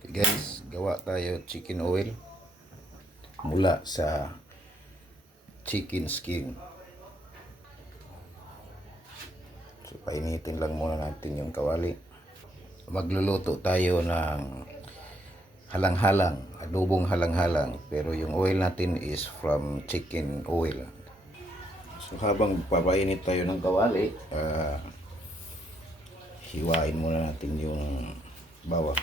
Okay guys, gawa tayo chicken oil mula sa chicken skin. So painitin lang muna natin yung kawali. Magluluto tayo ng halang-halang, adobong halang-halang, pero yung oil natin is from chicken oil. So habang papainit tayo ng kawali, hiwain muna natin yung bawang.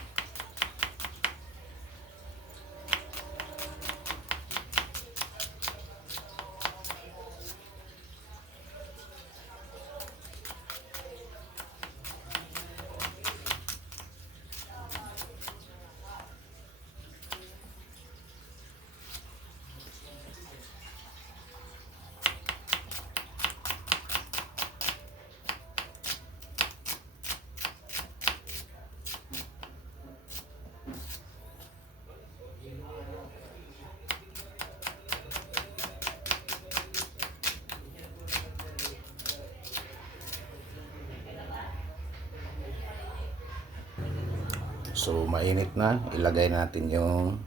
So mainit na, ilagay natin yung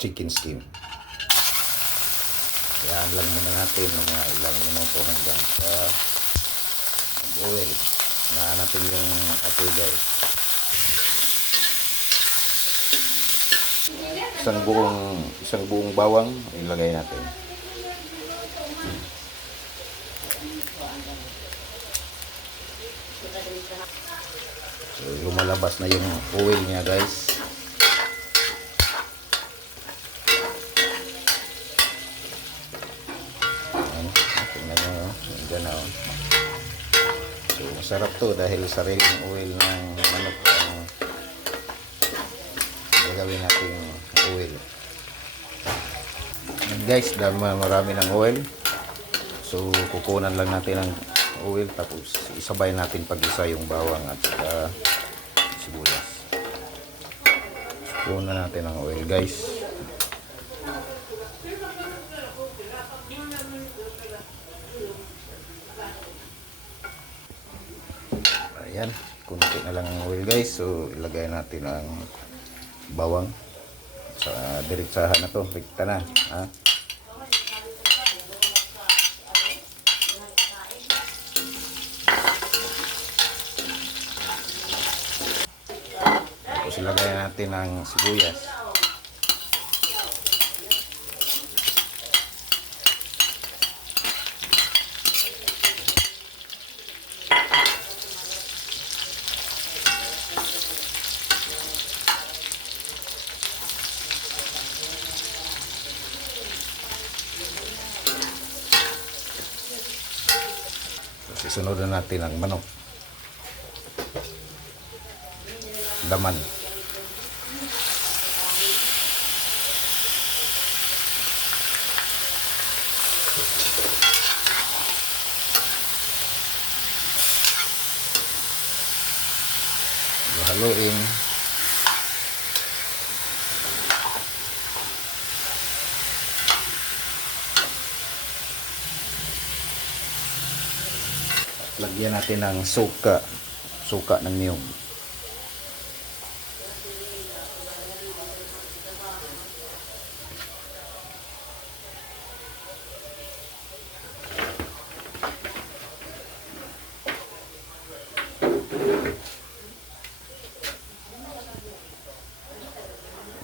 chicken skin. Yan lang muna natin mga ilang minuto hanggang sa oil. Na natin yung apoy guys. Isang buong bawang ilagay natin. So lumalabas na yung oil niya guys. Tingnan nyo, dyan na. So masarap to dahil sariling oil ng manok ang gagawin natin oil. And guys, marami ng oil. So kukunan lang natin ng oil tapos isabay natin pag-isa yung bawang at sibuyas. So kunan natin ng oil guys. Ayan, kunti na lang ang oil guys. So ilagay natin ang bawang sa diretsahan na to, rikta na ha? Tapos ilagay natin ang sibuyas. Isunod na natin ang manok. Laman. Haluin. Lagyan natin ng suka ng niyog.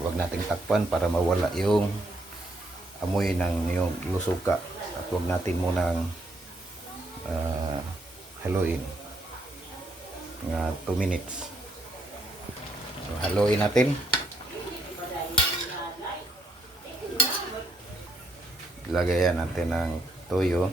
Huwag nating takpan para mawala yung amoy ng niyog, suka. At huwag natin munang haluin nga 2 minutes. So haluin natin. Lagayan natin ng toyo.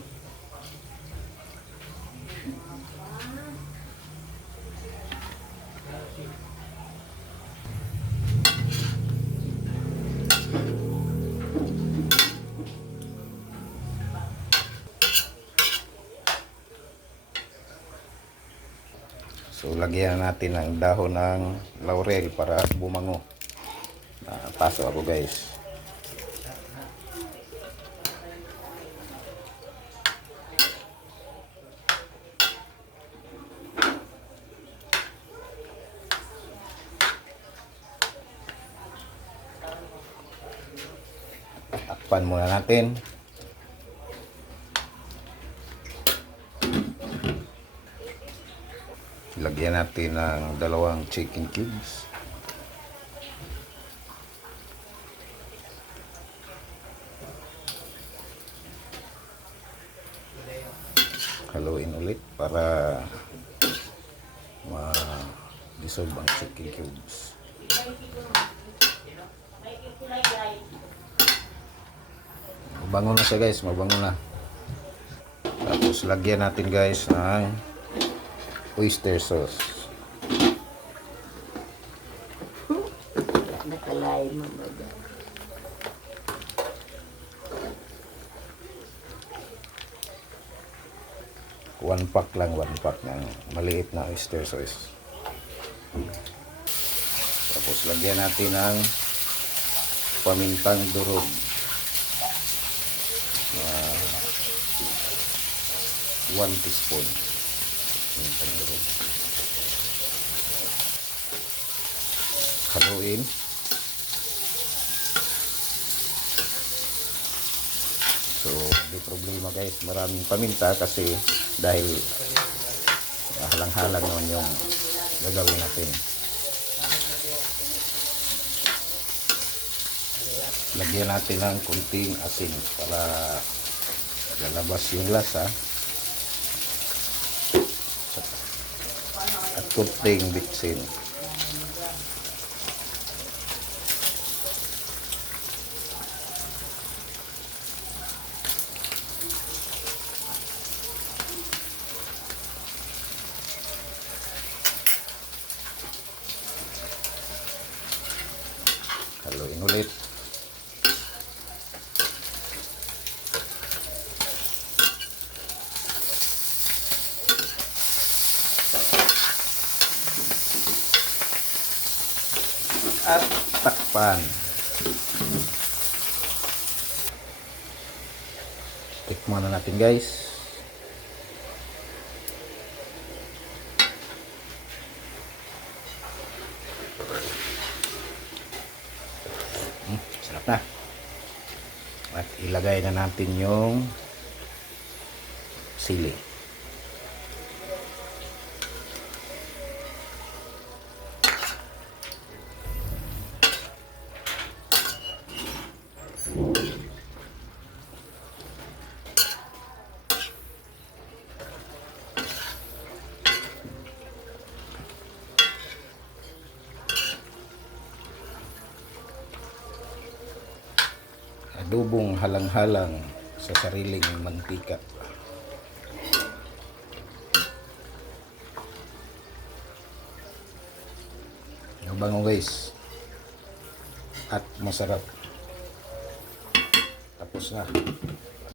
So lagyan natin ng dahon ng laurel para bumango. Paso ako guys. Takpan muna natin. Lagyan natin ng 2 chicken cubes. Haluin ulit para ma-dissolve ang chicken cubes. Mabango na siya guys, mabango na. Tapos lagyan natin guys ng oyster sauce. Nakalay mo ba dyan? 1 pack lang, 1 pack ng maliit na oyster sauce. Tapos lagyan natin ng pamintang durog. 1 teaspoon pamintang durog. Haluin. So, hindi problema guys, maraming paminta kasi dahil halang-halang naman yung gagawin natin. Lagyan natin ng kunting asin para lalabas yung lasa at kunting bitsin. Haluin ulit. At takpan. Tikman na natin guys. Sarap na. At ilagay na natin yung sili. Adobong halang-halang sa sariling mantika. Mabango guys. At masarap. Tapos na.